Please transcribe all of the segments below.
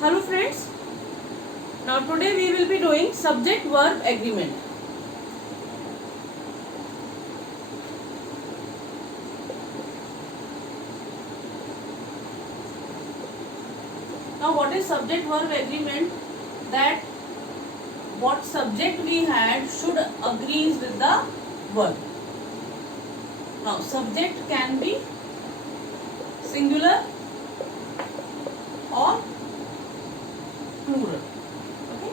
Hello friends, now today we will be doing subject verb agreement. Now what is subject verb agreement? That what subject we had should agrees with the verb. Now subject can be singular or plural. Okay,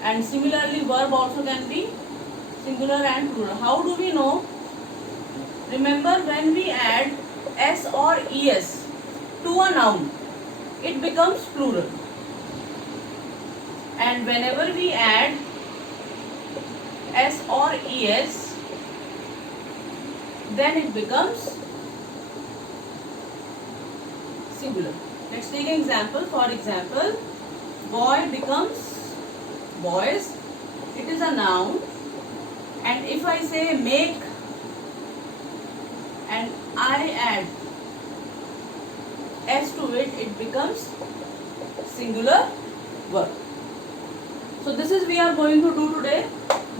and similarly verb also can be singular and plural. How do we know? Remember, when we add s or es to a noun, it becomes plural, and whenever we add s or es, then it becomes singular. Let's take an example. For example, boy becomes boys. It is a noun, and if I say make and I add s to it, it becomes singular verb. So this is we are going to do today,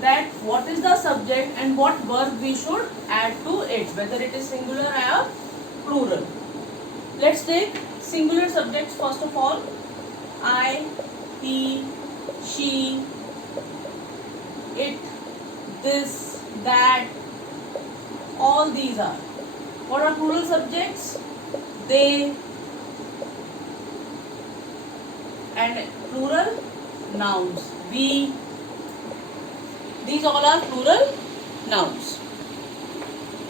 that what is the subject and what verb we should add to it, whether it is singular or plural. Let's take singular subjects first of all. I, he, she, it, this, that, all these are. What are plural subjects? They, and plural nouns. We. These all are plural nouns.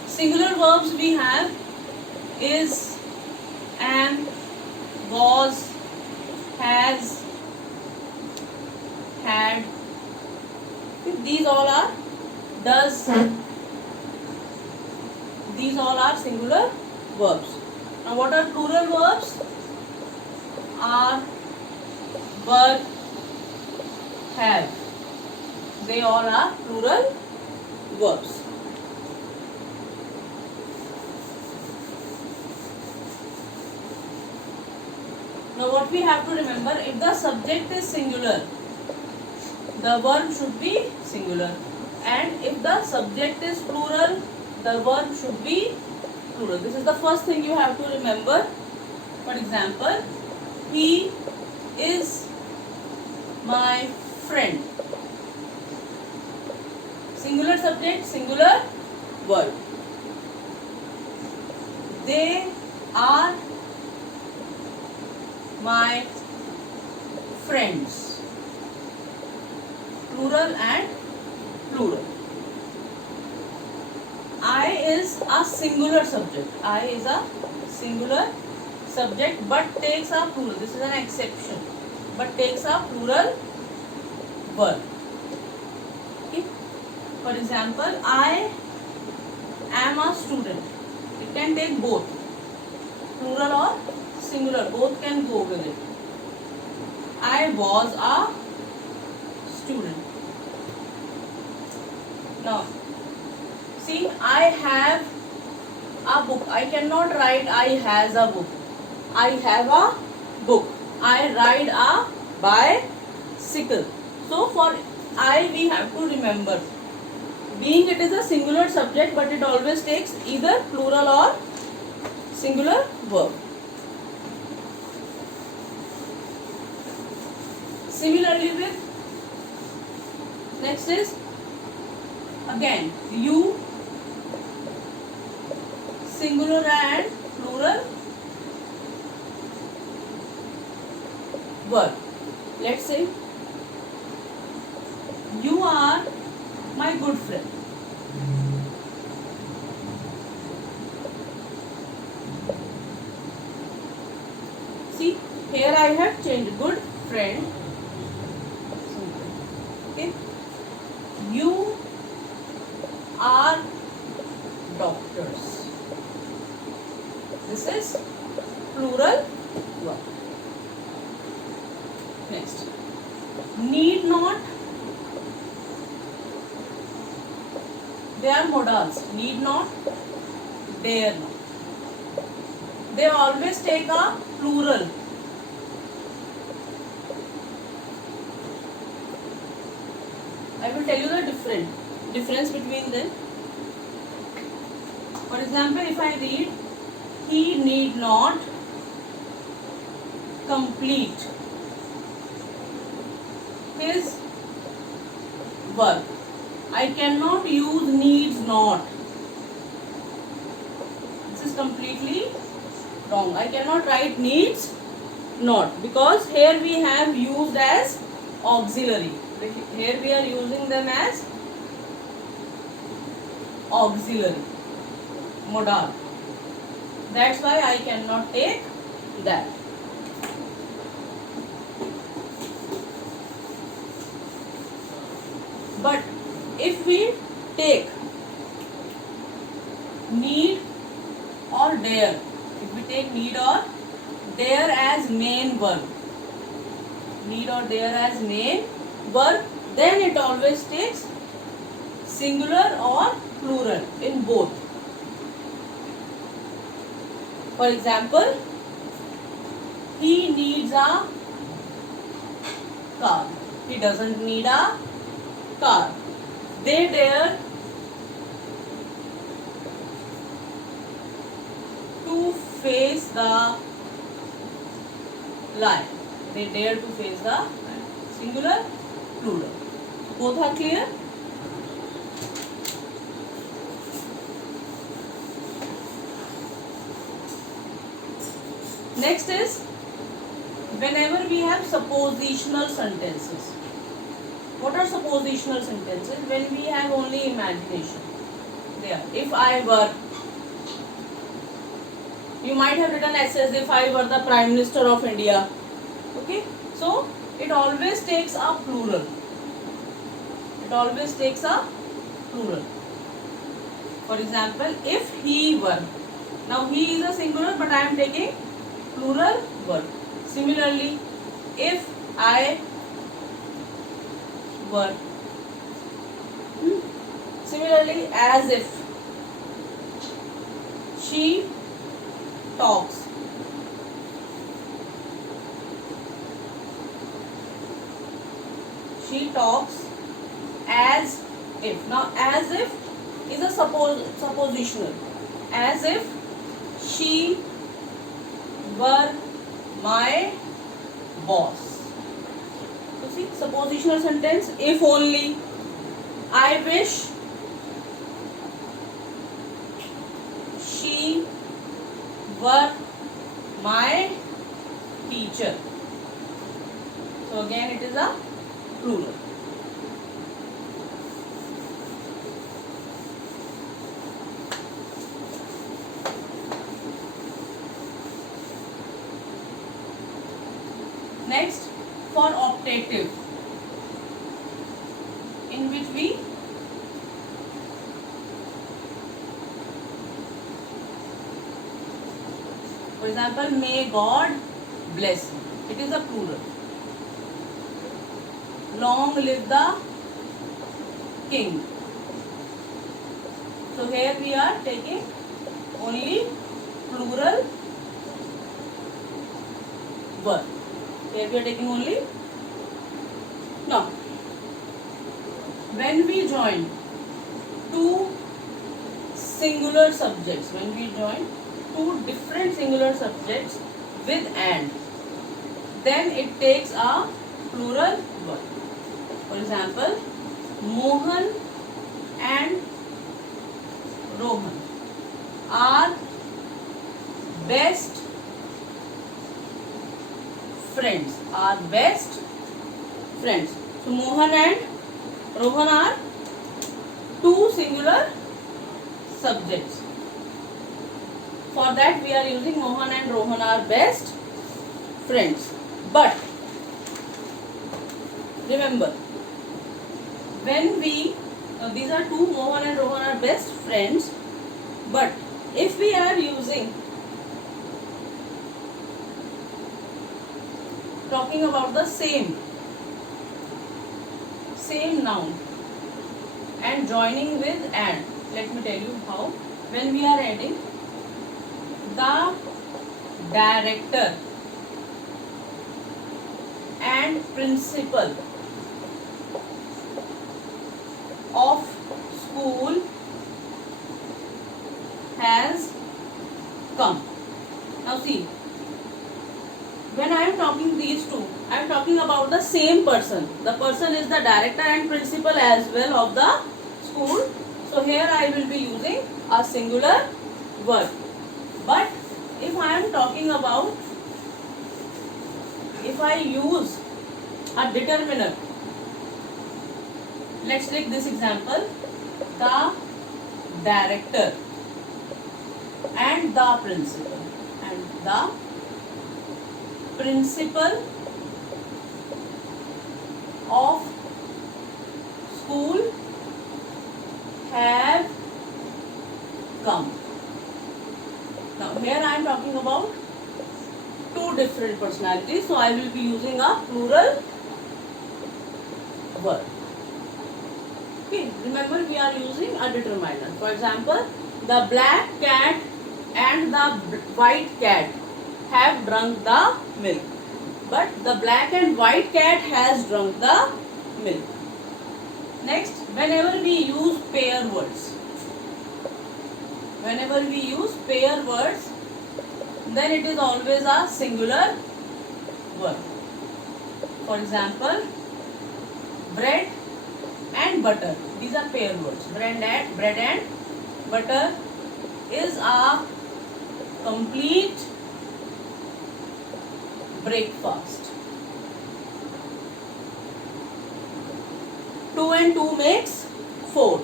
Singular verbs we have is, am, was, has, had. These all are does. These all are singular verbs. Now what are plural verbs? Are, were, have. They all are plural verbs. Now what we have to remember, if the subject is singular, the verb should be singular, and if the subject is plural, the verb should be plural. This is the first thing you have to remember. For example, he is my friend. Singular subject, singular verb. They are my friends. Plural and plural. I is a singular subject. I is a singular subject but takes a plural. This is an exception. But takes a plural verb. Okay. For example, I am a student. It can take both. Plural or singular. Both can go with it. I was a student. Now, see, I have a book. I cannot write I has a book. I have a book. I ride a bicycle. So for I we have to remember, being it is a singular subject, but it always takes either plural or singular verb. Similarly with next is again you, singular and plural verb. Let's say you are my good friend. See, here I have changed good friend. Okay. You are doctors. This is plural verb. Next, need not. They are modals. Need not, dare not. They always take a plural. will tell you the difference between them. For example, if I read, he need not complete his work. I cannot use needs not. This is completely wrong. I cannot write needs not, because here we have used as auxiliary. Here we are using them as auxiliary modal. That's why I cannot take that. But if we take need or dare, if we take need or dare as main verb, need or dare as main verb, then it always takes singular or plural in both. For example, he needs a car. He doesn't need a car. They dare to face the lion. They dare to face the lion. Singular, plural. Both are clear? Next is whenever we have suppositional sentences. What are suppositional sentences? When we have only imagination. There. If I were, you might have written essays, if I were the Prime Minister of India. Okay. So it always takes a plural. It always takes a plural. For example, if he were. Now he is a singular, but I am taking plural verb. Similarly, if I were. Similarly, as if. She talks. She talks as if. Now, as if is a suppositional. As if she were my boss. So see, suppositional sentence. If only. I wish she were my teacher. So again it is a plural. Next, for optative, in which we for example, may God bless you. It is a plural. Long live the king. So here we are taking only plural verb. Here we are taking only. Now, when we join two singular subjects, when we join two different singular subjects with and, then it takes a plural verb. For example, Mohan and Rohan are best friends. Are best friends. So Mohan and Rohan are two singular subjects. For that we are using Mohan and Rohan are best friends. But remember, when we these are two, Mohan and Rohan are best friends, but if we are using, talking about the same noun and joining with and, let me tell you how. When we are adding the director and principal when I am talking these two, I am talking about the same person. The person is the director and principal as well of the school. So here I will be using a singular verb. But if I am talking about, if I use a determiner, let's take this example, the director and the principal, and the principal of school have come. Now here I am talking about two different personalities, so I will be using a plural verb. Okay, remember we are using a determiner. For example, the black cat and the white cat have drunk the milk. But the black and white cat has drunk the milk. Next, whenever we use pair words, then it is always a singular verb. For example, bread and butter. These are pair words. Bread and butter is a complete breakfast. 2 and 2 makes 4.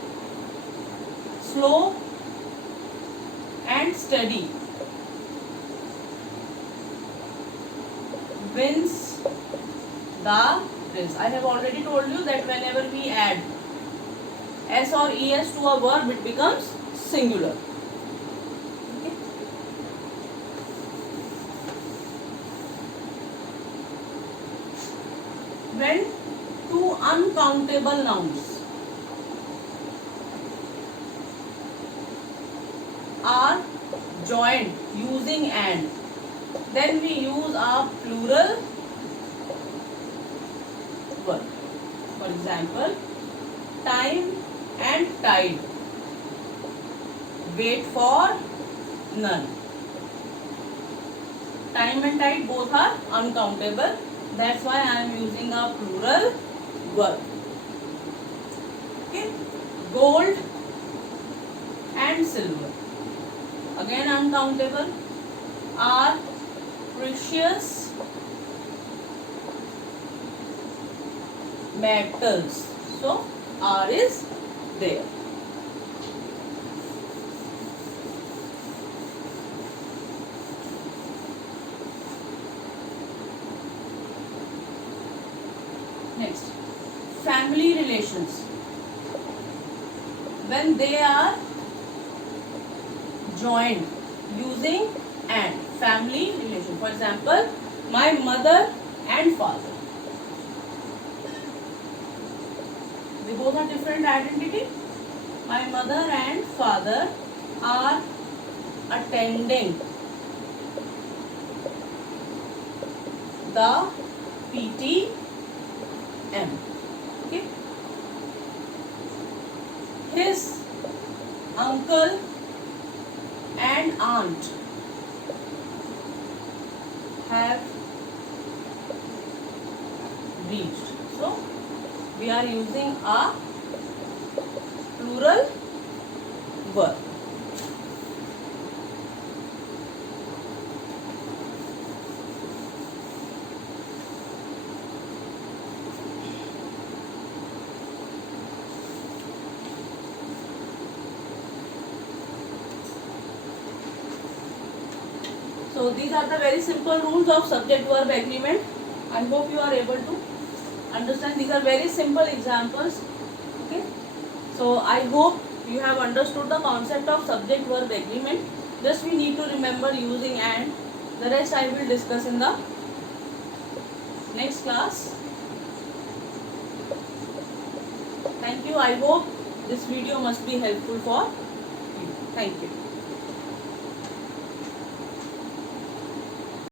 Slow and steady wins the race. I have already told you that whenever we add s or es to a verb, it becomes singular. Okay. When two uncountable nouns are joined using and, then we use a plural verb. For example, time and tide wait for none. Time and tide both are uncountable. That's why I am using a plural verb. Okay. Gold and silver, again uncountable, are precious metals. So R is there. Next, family relations. When they are joined using and, family relation. For example, my mother and father. They both are different identity. My mother and father are attending the PTM. Okay. His uncle and aunt have reached. So we are using a plural verb. So these are the very simple rules of subject verb agreement. I hope you are able to understand. These are very simple examples. Okay. So I hope you have understood the concept of subject verb agreement. Just we need to remember using and. The rest I will discuss in the next class. Thank you. I hope this video must be helpful for you. Thank you.